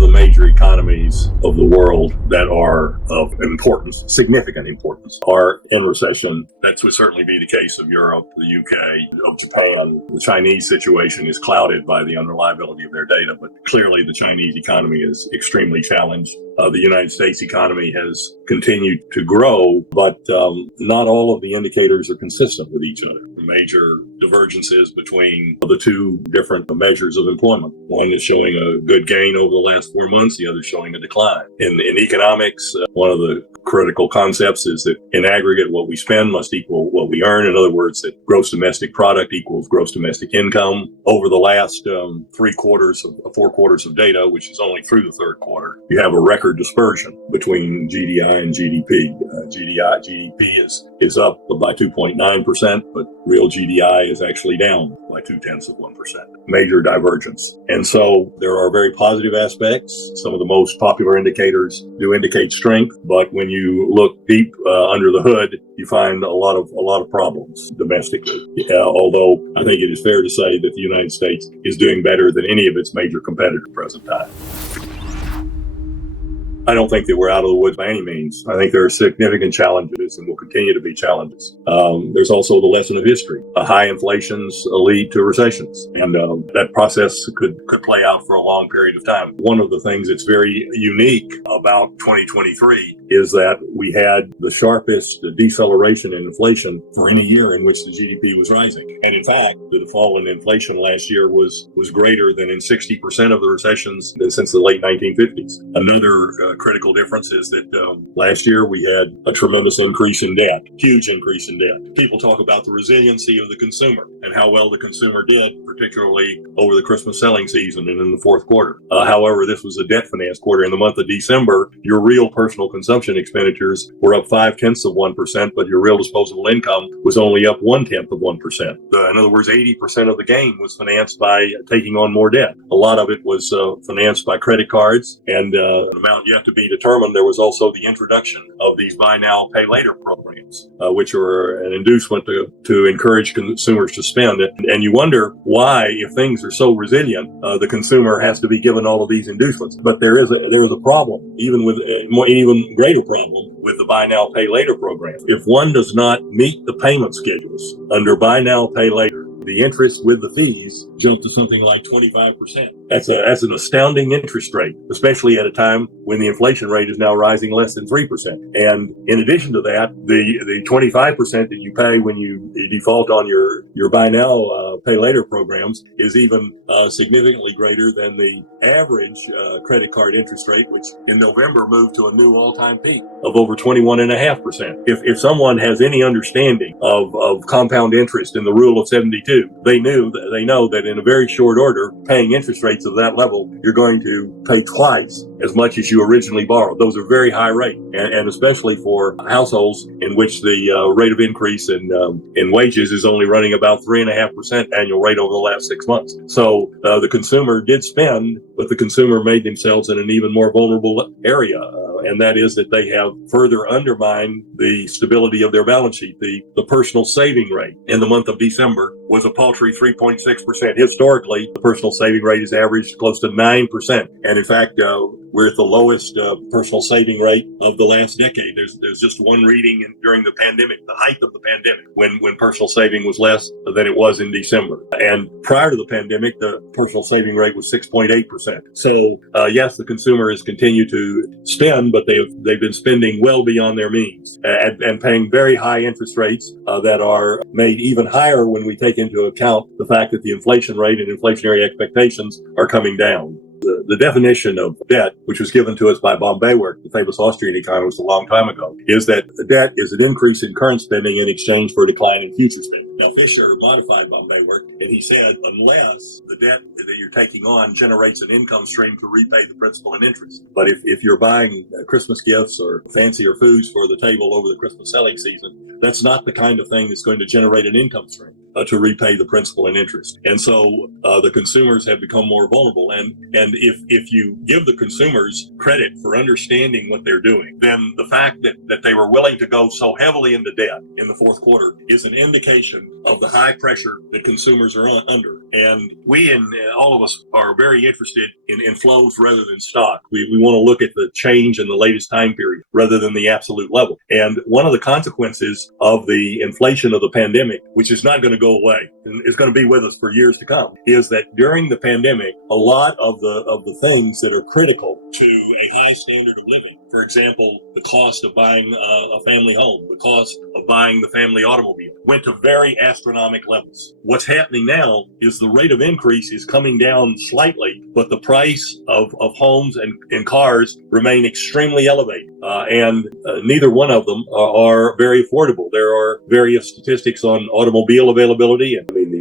the major economies of the world that are of importance, significant importance, are in recession. That would certainly be the case of Europe, the UK, of Japan. The Chinese situation is clouded by the unreliability of their data, but clearly the Chinese economy is extremely challenged. The United States economy has continued to grow, but not all of the indicators are consistent with each other. Major divergences between the two different measures of employment. One is showing a good gain over the last 4 months, the other showing a decline. In economics, one of the critical concepts is that in aggregate, what we spend must equal what we earn. In other words, that gross domestic product equals gross domestic income. Over the last 4 quarters of data, which is only through the third quarter, you have a record dispersion between GDI and GDP. GDP is up by 2.9%, but real GDI is actually down by 0.2%. Major divergence. And so there are very positive aspects. Some of the most popular indicators do indicate strength, but when you look deep under the hood, you find a lot of problems domestically. Although I think it is fair to say that the United States is doing better than any of its major competitors at the present time. I don't think that we're out of the woods by any means. I think there are significant challenges and will continue to be challenges. There's also the lesson of history. High inflations lead to recessions, and that process could play out for a long period of time. One of the things that's very unique about 2023 is that we had the sharpest deceleration in inflation for any year in which the GDP was rising. And in fact, the fall in inflation last year was greater than in 60% of the recessions since the late 1950s. Another critical difference is that last year we had a tremendous increase in debt, huge increase in debt. People talk about the resiliency of the consumer and how well the consumer did, particularly over the Christmas selling season and in the fourth quarter. However, this was a debt finance quarter. In the month of December, your real personal consumption expenditures were up 0.5%, but your real disposable income was only up 0.1%. In other words, 80% of the gain was financed by taking on more debt. A lot of it was financed by credit cards, and an amount yet to be determined. There was also the introduction of these buy now, pay later programs, which are an inducement to encourage consumers to spend. And you wonder why, if things are so resilient, the consumer has to be given all of these inducements. But there is a problem, even greater problem with the buy now, pay later program. If one does not meet the payment schedules under buy now, pay later, the interest with the fees jump to something like 25%. That's an astounding interest rate, especially at a time when the inflation rate is now rising less than 3%. And in addition to that, the 25% that you pay when you default on your buy now, pay later programs is even significantly greater than the average credit card interest rate, which in November moved to a new all-time peak of over 21.5%. If someone has any understanding of compound interest in the rule of 72, they know that in a very short order, paying interest rates of that level, you're going to pay twice as much as you originally borrowed. Those are very high rates, and especially for households in which the rate of increase in wages is only running about 3.5% annual rate over the last 6 months. So the consumer did spend, but the consumer made themselves in an even more vulnerable area, and that is that they have further undermined the stability of their balance sheet. The personal saving rate in the month of December was a paltry 3.6%. Historically, the personal saving rate is averaged close to 9%. And in fact, we're at the lowest personal saving rate of the last decade. There's just one reading during the pandemic, the height of the pandemic, when personal saving was less than it was in December. And prior to the pandemic, the personal saving rate was 6.8%. So yes, the consumer has continued to spend, but they've been spending well beyond their means and paying very high interest rates that are made even higher when we take into account the fact that the inflation rate and inflationary expectations are coming down. The definition of debt, which was given to us by von Bawerk, the famous Austrian economist, a long time ago, is that debt is an increase in current spending in exchange for a decline in future spending. Now, Fisher modified von Bawerk, and he said, unless the debt that you're taking on generates an income stream to repay the principal and interest. But if you're buying Christmas gifts or fancier foods for the table over the Christmas selling season, that's not the kind of thing that's going to generate an income stream to repay the principal and interest. And so the consumers have become more vulnerable. And if you give the consumers credit for understanding what they're doing, then the fact that they were willing to go so heavily into debt in the fourth quarter is an indication of the high pressure that consumers are under. And we and all of us are very interested in flows rather than stock. We want to look at the change in the latest time period rather than the absolute level. And one of the consequences of the inflation of the pandemic, which is not going to go away and is going to be with us for years to come, is that during the pandemic, a lot of the things that are critical to a high standard of living, for example, the cost of buying a family home, the cost of buying the family automobile, went to very astronomical levels. What's happening now is the rate of increase is coming down slightly, but the price of homes and cars remain extremely elevated. And neither one of them are very affordable. There are various statistics on automobile availability, and the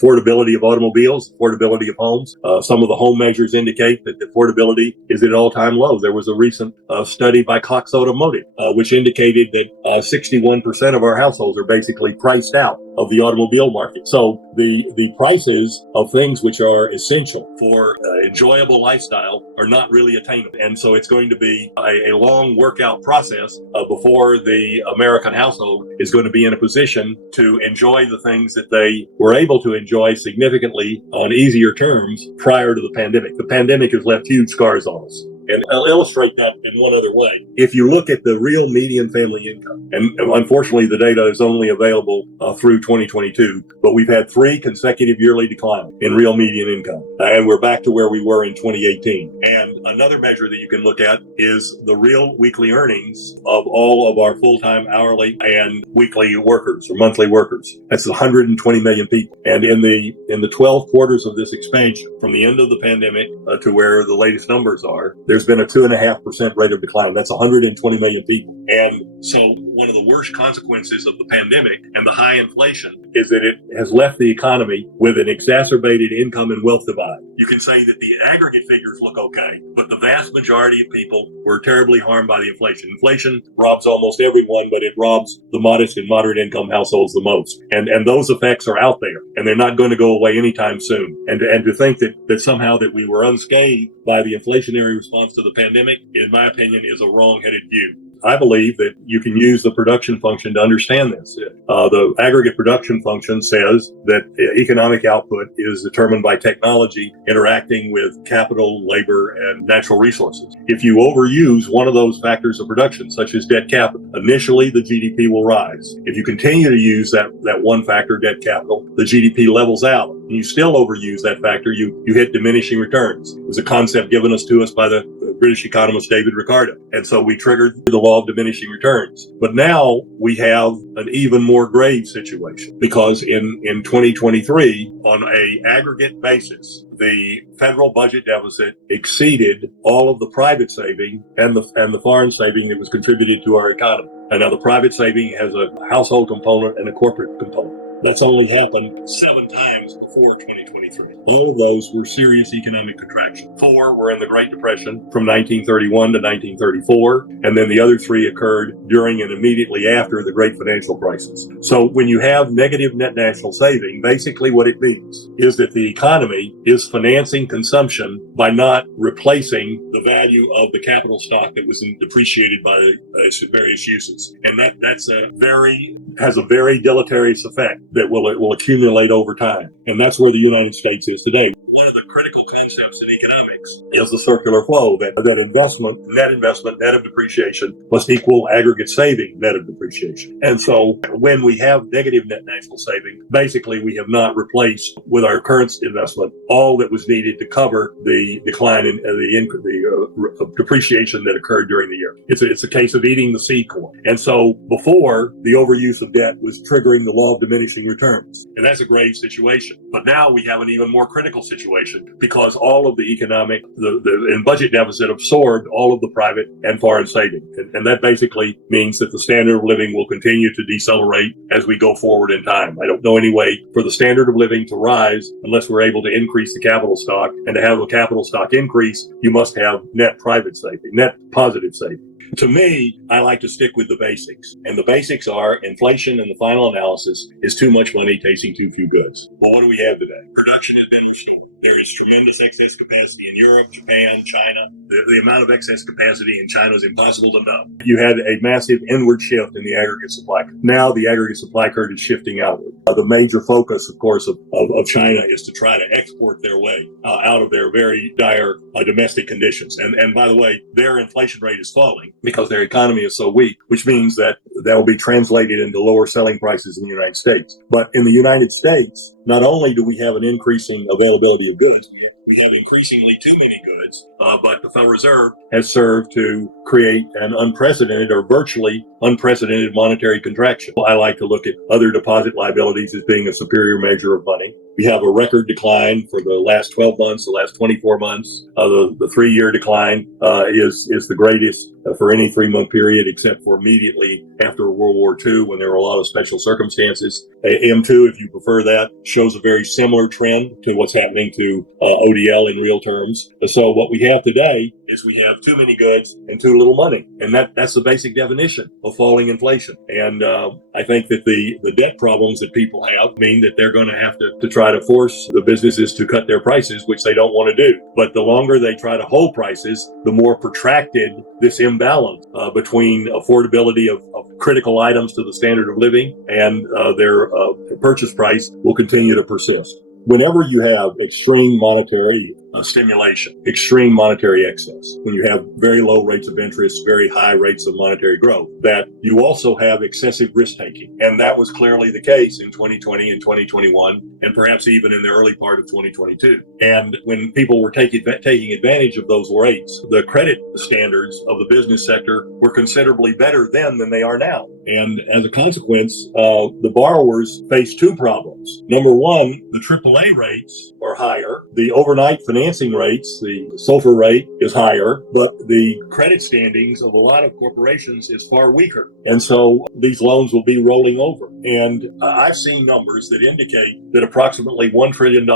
affordability of automobiles, affordability of homes. Some of the home measures indicate that the affordability is at all-time low. There was a recent study by Cox Automotive, which indicated that 61% of our households are basically priced out of the automobile market. So the prices of things which are essential for enjoyable lifestyle are not really attainable. And so it's going to be a long workout process before the American household is going to be in a position to enjoy the things that they were able to enjoy significantly on easier terms prior to the pandemic. The pandemic has left huge scars on us. And I'll illustrate that in one other way. If you look at the real median family income, and unfortunately the data is only available through 2022, but we've had 3 consecutive yearly declines in real median income. And we're back to where we were in 2018. And another measure that you can look at is the real weekly earnings of all of our full-time, hourly, and weekly workers or monthly workers. That's 120 million people. And in the 12 quarters of this expansion, from the end of the pandemic to where the latest numbers are, there's been a 2.5% rate of decline. That's 120 million people. And so one of the worst consequences of the pandemic and the high inflation is that it has left the economy with an exacerbated income and wealth divide. You can say that the aggregate figures look okay, but the vast majority of people were terribly harmed by the inflation. Inflation robs almost everyone, but it robs the modest and moderate income households the most. And those effects are out there, and they're not going to go away anytime soon. And to think that somehow that we were unscathed by the inflationary response to the pandemic, in my opinion, is a wrong-headed view. I believe that you can use the production function to understand this. The aggregate production function says that economic output is determined by technology interacting with capital, labor, and natural resources. If you overuse one of those factors of production, such as debt capital, initially the GDP will rise. If you continue to use that one factor, debt capital, the GDP levels out. And you still overuse that factor, you hit diminishing returns. It was a concept given to us by the British economist David Ricardo. And so we triggered the law of diminishing returns. But now we have an even more grave situation because in 2023, on an aggregate basis, the federal budget deficit exceeded all of the private saving and the foreign saving that was contributed to our economy. And now the private saving has a household component and a corporate component. That's only happened 7 times before 2023. All of those were serious economic contraction. 4 were in the Great Depression from 1931 to 1934, and then the other 3 occurred during and immediately after the Great Financial Crisis. So when you have negative net national saving, basically what it means is that the economy is financing consumption by not replacing the value of the capital stock that was depreciated by various uses. And that's has a very deleterious effect that will accumulate over time. And that's where the United States is today. One of the critical concepts in economics is the circular flow, that investment, net of depreciation, must equal aggregate saving, net of depreciation. And so when we have negative net national saving, basically we have not replaced with our current investment all that was needed to cover the decline in the depreciation that occurred during the year. It's a case of eating the seed corn. And so before, the overuse of debt was triggering the law of diminishing returns. And that's a grave situation. But now we have an even more critical situation because all of the economic, the budget deficit absorbed all of the private and foreign saving. And that basically means that the standard of living will continue to decelerate as we go forward in time. I don't know any way for the standard of living to rise unless we're able to increase the capital stock. And to have a capital stock increase, you must have net private saving, net positive saving. To me, I like to stick with the basics. And the basics are inflation in the final analysis is too much money chasing too few goods. Well, what do we have today? Production has been restored. There is tremendous excess capacity in Europe, Japan, China. The amount of excess capacity in China is impossible to know. You had a massive inward shift in the aggregate supply curve. Now the aggregate supply curve is shifting outward. The major focus, of course, of China is to try to export their way out of their very dire domestic conditions. And by the way, their inflation rate is falling because their economy is so weak, which means that will be translated into lower selling prices in the United States. But in the United States, not only do we have an increasing availability of goods, we have increasingly too many goods, but the Federal Reserve has served to create an unprecedented or virtually unprecedented monetary contraction. I like to look at other deposit liabilities as being a superior measure of money. We have a record decline for the last 12 months, the last 24 months. The 3-year decline is the greatest for any 3-month period, except for immediately after World War II, when there were a lot of special circumstances. M2, if you prefer that, shows a very similar trend to what's happening to ODL in real terms. So what we have today is we have too many goods and too little money. And that's the basic definition of falling inflation. And I think that the debt problems that people have mean that they're going to have to try to force the businesses to cut their prices, which they don't want to do. But the longer they try to hold prices, the more protracted this imbalance between affordability of critical items to the standard of living and their purchase price will continue to persist. Whenever you have extreme monetary stimulation, extreme monetary excess, when you have very low rates of interest, very high rates of monetary growth, that you also have excessive risk-taking. And that was clearly the case in 2020 and 2021, and perhaps even in the early part of 2022. And when people were taking advantage of those rates, the credit standards of the business sector were considerably better then than they are now. And as a consequence, the borrowers face two problems. Number one, the AAA rates are higher. The overnight financing rates, the SOFR rate is higher, but the credit standings of a lot of corporations is far weaker. And so these loans will be rolling over. And I've seen numbers that indicate that approximately $1 trillion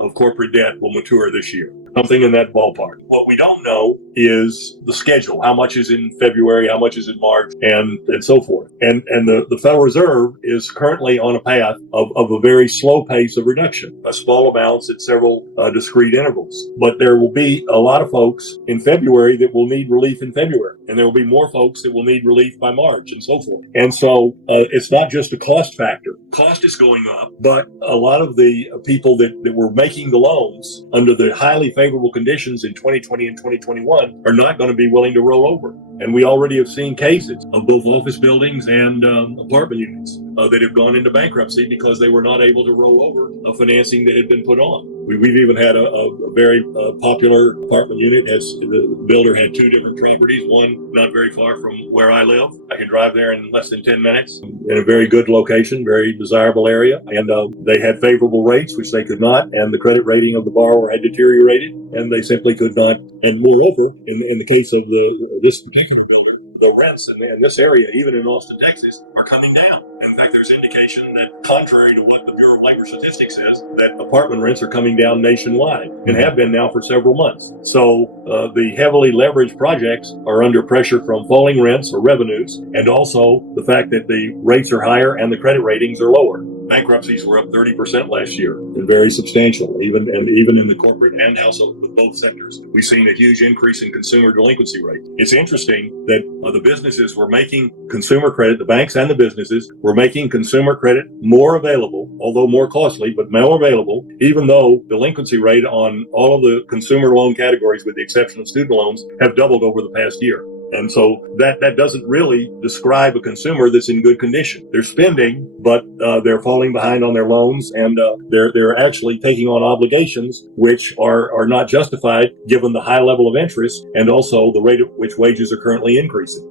of corporate debt will mature this year. Something in that ballpark. What we don't know is the schedule. How much is in February, how much is in March, and so forth. And the Federal Reserve is currently on a path of a very slow pace of reduction, small amounts at several discrete intervals. But there will be a lot of folks in February that will need relief in February. And there will be more folks that will need relief by March and so forth. And so it's not just a cost factor. Cost is going up, but a lot of the people that were making the loans under the highly favorable conditions in 2020 and 2021 are not going to be willing to roll over. And we already have seen cases of both office buildings and apartment units that have gone into bankruptcy because they were not able to roll over a financing that had been put on. We've even had a very popular apartment unit. The builder had 2 different properties, one not very far from where I live. I can drive there in less than 10 minutes in a very good location, very desirable area. And they had favorable rates, which they could not. And the credit rating of the borrower had deteriorated, and they simply could not. And moreover, in the case of this particular builder, the rents in this area, even in Austin, Texas, are coming down. In fact, there's indication that, contrary to what the Bureau of Labor Statistics says, that apartment rents are coming down nationwide and have been now for several months. So the heavily leveraged projects are under pressure from falling rents or revenues, and also the fact that the rates are higher and the credit ratings are lower. Bankruptcies were up 30% last year, and very substantial, even in the corporate and household with both sectors. We've seen a huge increase in consumer delinquency rates. It's interesting that the businesses were making consumer credit, the banks and the businesses were making consumer credit more available, although more costly, but more available, even though delinquency rate on all of the consumer loan categories, with the exception of student loans, have doubled over the past year. And so that doesn't really describe a consumer that's in good condition. They're spending, but they're falling behind on their loans, and they're actually taking on obligations which are not justified given the high level of interest and also the rate at which wages are currently increasing.